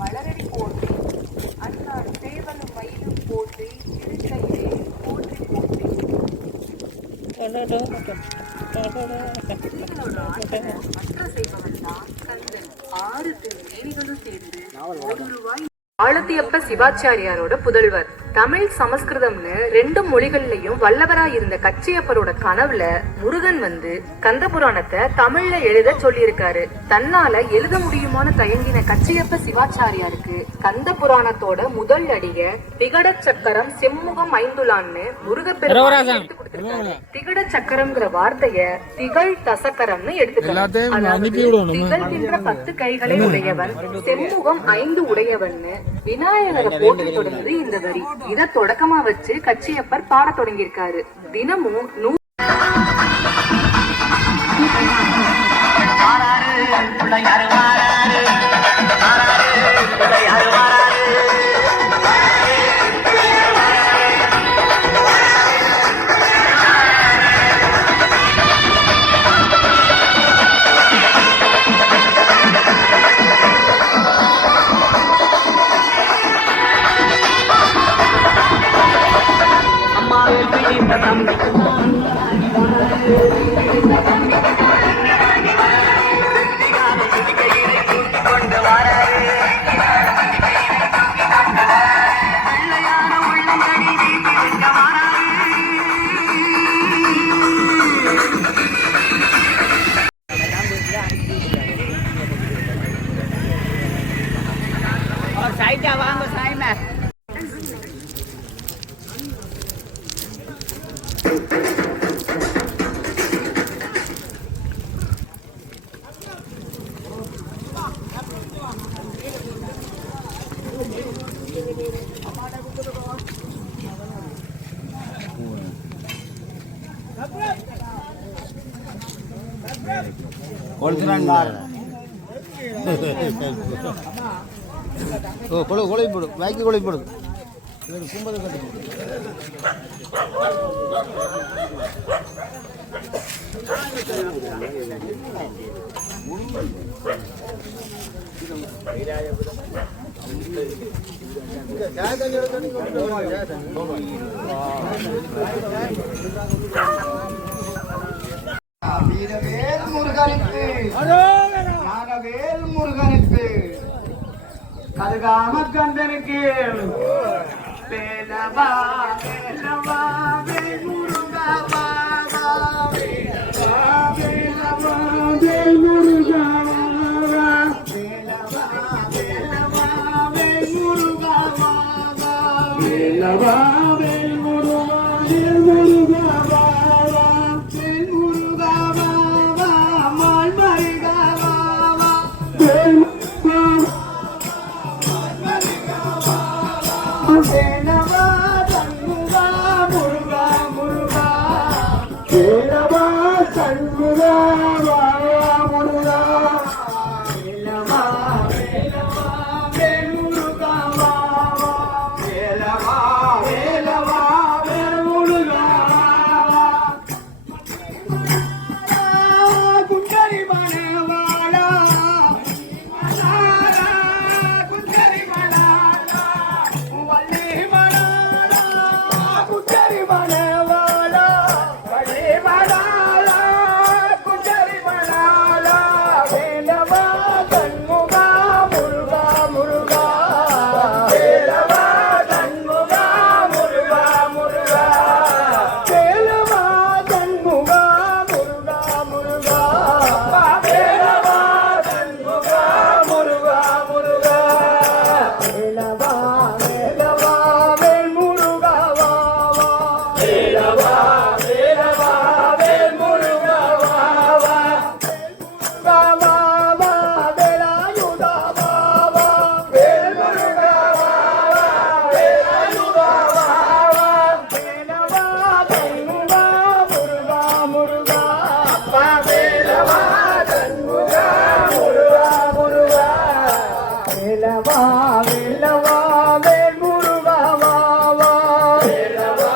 மலரடி போற்றி அன்னார் சேவலும் மயிலும் போற்றி திருக்கையிலே போற்றி போற்றி. மற்ற செய்பவன் தான் கந்தன் 6 திருமேனிகளும் சேர்ந்து ஆலத்தியப்ப சிவாச்சாரியாரோட புதல்வர். தமிழ் சமஸ்கிருதம்னு 2 மொழிகள்லயும் வல்லவராய் இருந்த கச்சியப்பரோட கனவுல முருகன் வந்து கந்த புராணத்தை தமிழ்ல எழுத சொல்லியிருக்காரு. தன்னால எழுத முடியுமான தயங்கின கச்சியப்ப சிவாச்சாரியாருக்கு கந்த புராணத்தோட முதல் அடிய திகட சக்கரம் செம்முகம் ஐந்துலான்னு முருகப்பெருமான் எடுத்து கொடுத்திருக்காரு. திகட சக்கரம்ங்கிற வார்த்தைய திகழ் தசக்கரம்னு எடுத்துக்கிறார். திகழ்கின்ற 10 கைகளை உடையவன், செம்முகம் 5 உடையவன்னு விநாயகரை போற்றி தொடங்குது இந்த வரி. இத தொடக்கமா வச்சு கச்சியப்பர் பாட தொடங்கியிருக்காரு. தினமும் கொலை போடும், வாக்கி கொலை போடும். கும்பது கட்டு வீரவேல் முருகனுக்கு, ஞானவேல் முருகனுக்கு, கருகாம கந்தனுக்கு, வேலவா வேலவா வேல் முருகா வா வா, வேலவா வேலவா வேல் முருகா வா, வேலவா வேலவா வேல் முருகா வா வா, வேலவா வேல் முருகா வேல் முருகா வா வா, வேல் முருகா வா வா, மால் மருகா வா வா, வேல் வேலவா சண்முகா முருகா முருகா, வேலவா சண்முகா முருகா, வேலவா வேலவா வேல் முருகா வா வா, வேலவா வேலவா வேல் முருகா வா, குண்டரி மணவாளா குண்டரி மணவாளா வள்ளி வேலவா வேலவா வேல் முருகா வா வா வேலவா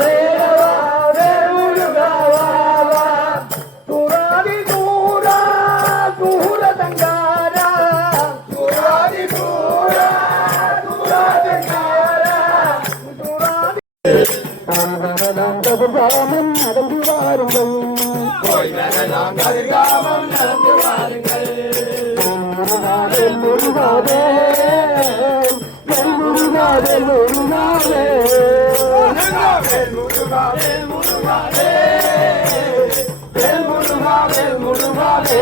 வேலவா வேல் முருகா வா வா துராதி தூரா தூர தங்காரா துராதி தூரா தூர தங்காரா துராதி கதிர்காமம் நடந்து வாருங்கள் கதிர்காமம் நடந்து வாருங்கள் முருகாவே முருகாவே முருகாவே முருகாவே முருகாவே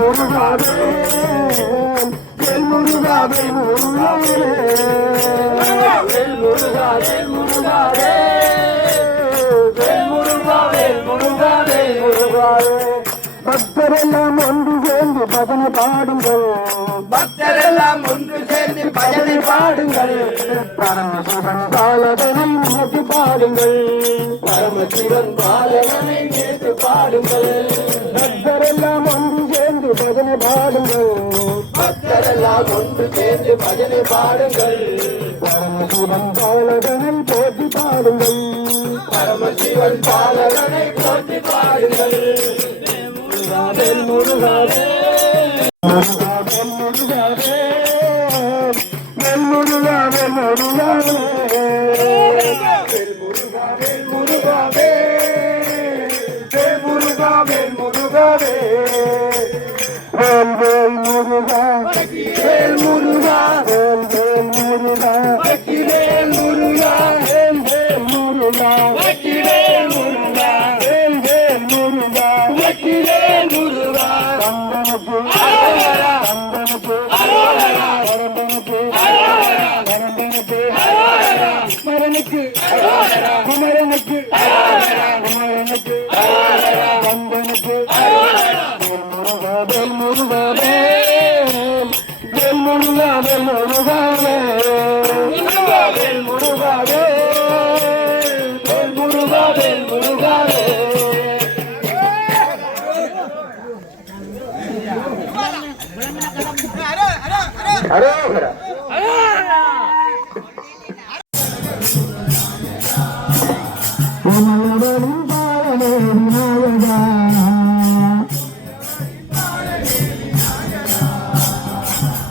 முருகாவே முருகாவே முருகாவே முருகாவே முருகாவே பக்தரெல்லாம் ஒன்று சேர்ந்து பஜனை பாடுங்கள் பக்தரெல்லாம் ஒன்று சேர்ந்து பஜனை பாடுங்கள் பரமசிவன் பாலகனை நேற்று பாடுங்கள் பரமசிவன் பாலகனை நேற்று பாடுங்கள் பக்தரெல்லாம் ஒன்று சேர்ந்து பஜனை பாடுங்கள் பக்தரெல்லாம் ஒன்று சேர்ந்து பஜனை பாடுங்கள் பரமசிவன் பாலகனை போற்றி பாடுங்கள் பரமசிவன் பாலகனை போற்றி பாடுங்கள் முருகாவே முருகாவே முருகாவே முருகாவே முருகாவே முருகாவே முருகாவே முருகாவே வேல் வேல் முருகா வேல் முருகா வேல் வேல் முருகா வேல் முருகா வேல் வேல் முருகா வேல் முருகா வேல் வேல் முருகா வேல் முருகா கந்தனுக்கு கந்தனுக்கு கந்தனுக்கு கந்தனுக்கு மரனுக்கு குமரனுக்கு குமரனுக்கு கந்தனுக்கு வேல் முருகா வேல் முருகா வேல் முருகா வேல் முருகா வேல் முருகா வேல் முருகா அரோகரா உமலவரும் பாலனே விநாயகா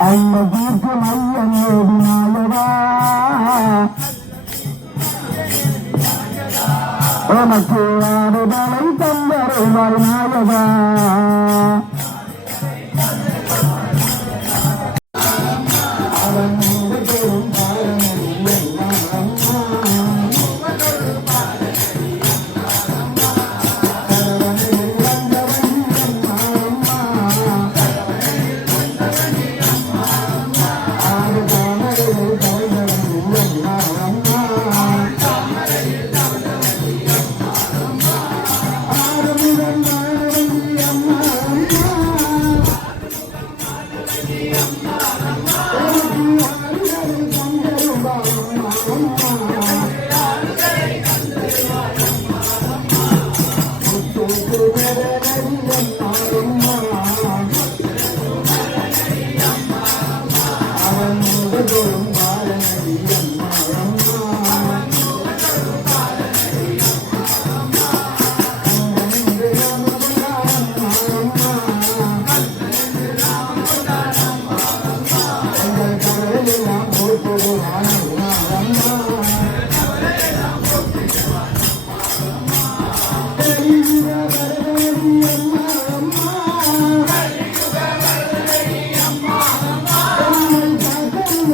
ஐய தீர்க்கம் ஐயனே விநாயகா உனக்கு ஆறுதலை தந்தருவாய் நாயகா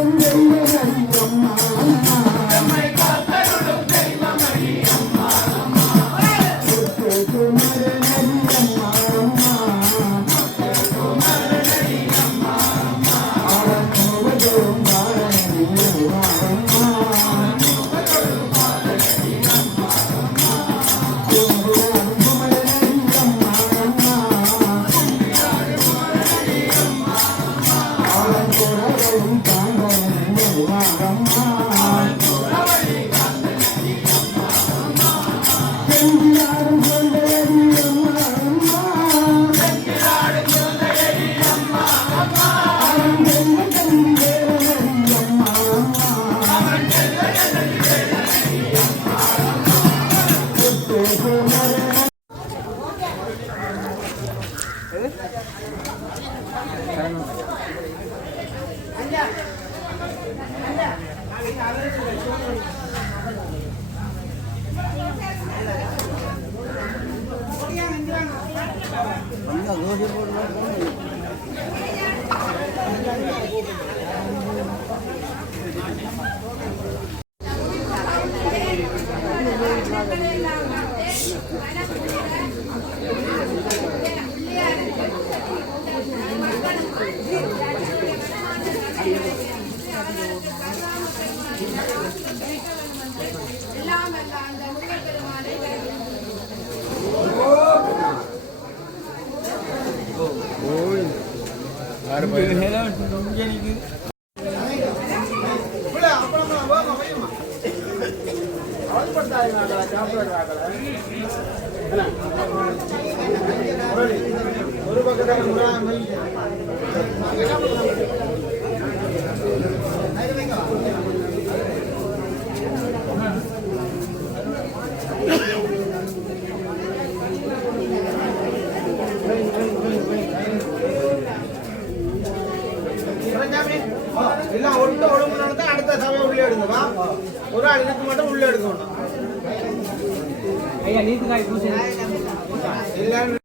Thank you. ஒரு பக்கத்தில் எல்லாம் ஒழுங்கு தான் அடுத்த சமயம் உள்ளே எடுங்கப்பா. ஒரு ஆள் இதுக்கு மட்டும் உள்ளே எடுக்கணும். ஐயா நீத்துக்காய் பூசி எல்லாரும்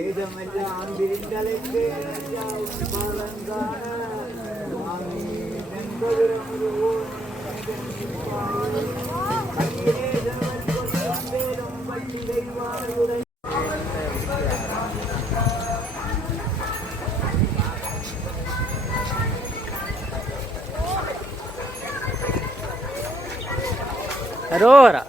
ஏதமெல்லாம் விரிந்தலைக்கு Aurora.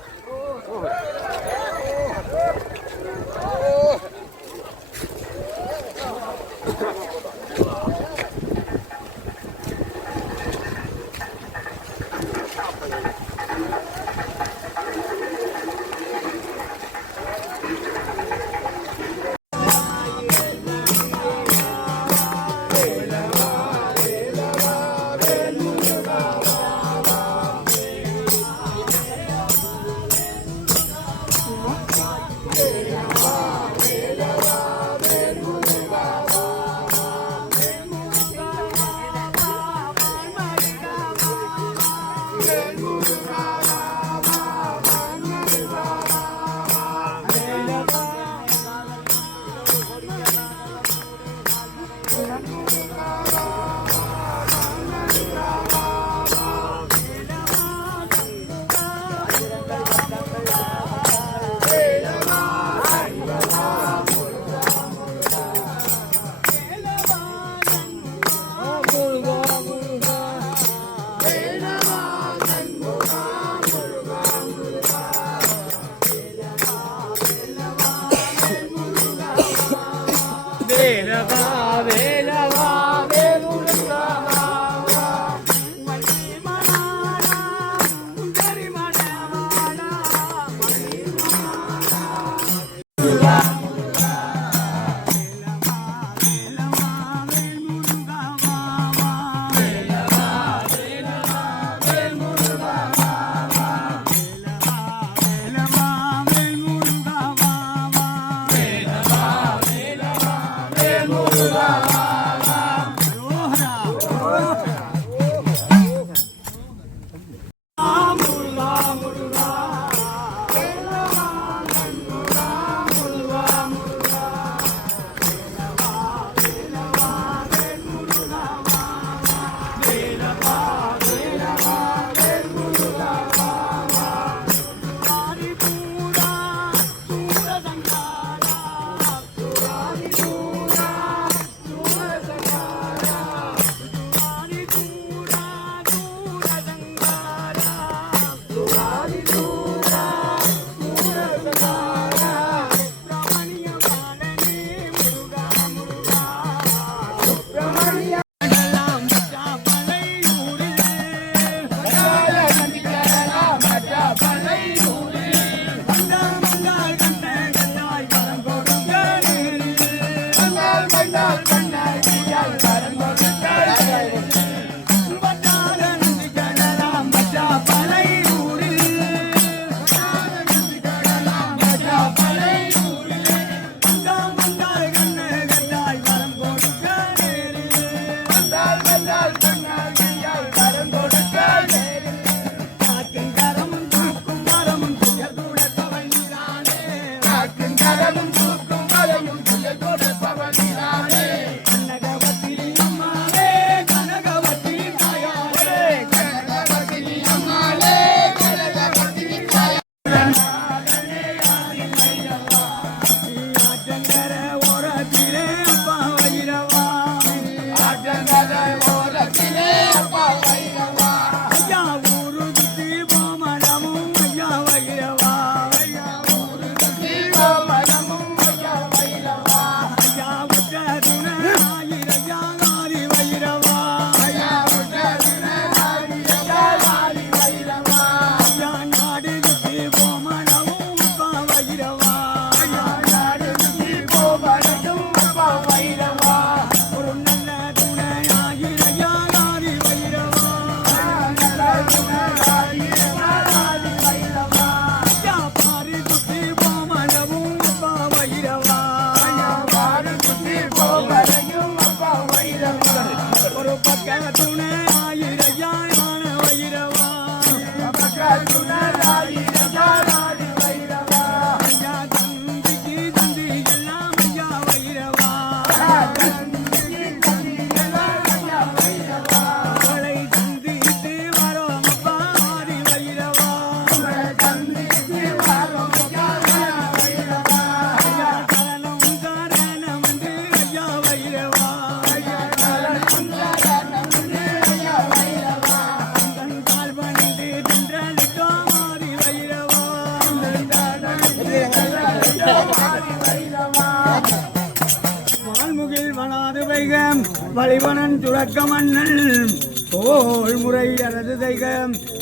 வழிவனன் துறக்க மன்னன் தோல் முறை அரசு செய்க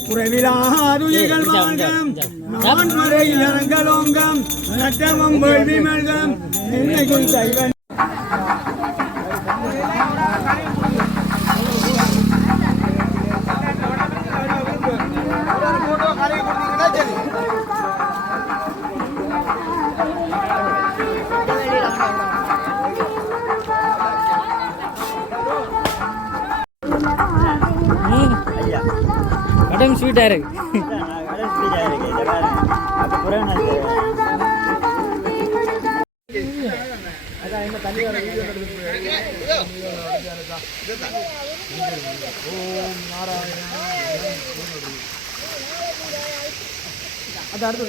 குறைவிலாதுயிர்கள் வாழ்கம் நான் முறை அரங்கலோங்கம் நட்டமம் வேள்வி மல்கம் என்னை குறித்த கடும் ஸ்வீட்டா இருக்கு. அடுத்து